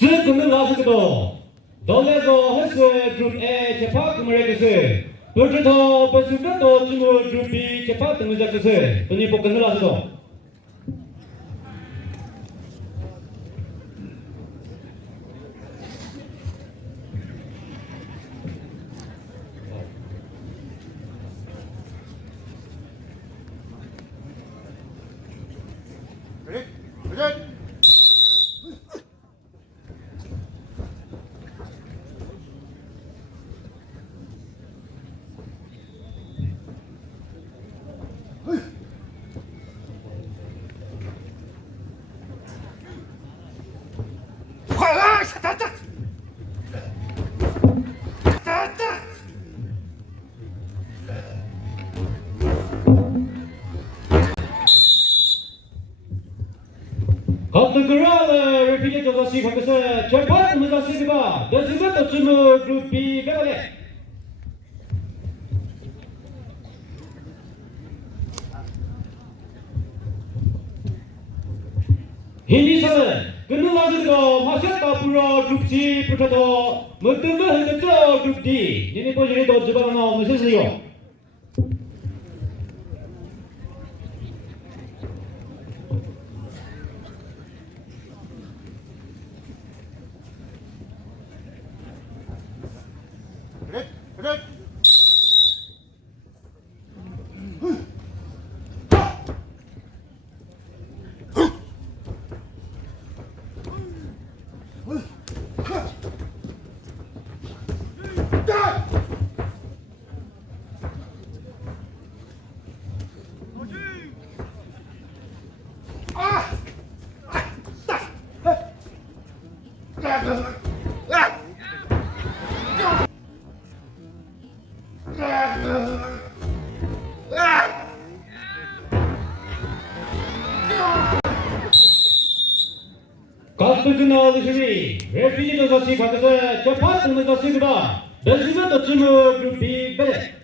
금을 나서도 너네도 헬스 그룹 A 재파 금을 해주세요. 벌써부터 베스우베토 cumu 그룹 B 재파 등을 잡으세요. 돈이 복근을 나서도. 그래? 그래? 화라! 샤다다! 샤다다! Kaptın kralı repeat cezası kakası cepat mızası ba BESUHVETO cumu grup B bebele. Hindistan'ın kırmızı lazırda maşatta pura grup C pırtada mıttımı hıdıca grup D yeni projeli de cıbarana mısısıyor. 그래? 그래? Kaptın kralı repeat cezası kakası cepat mızası ba BESUHVETO cumu grup B bebele.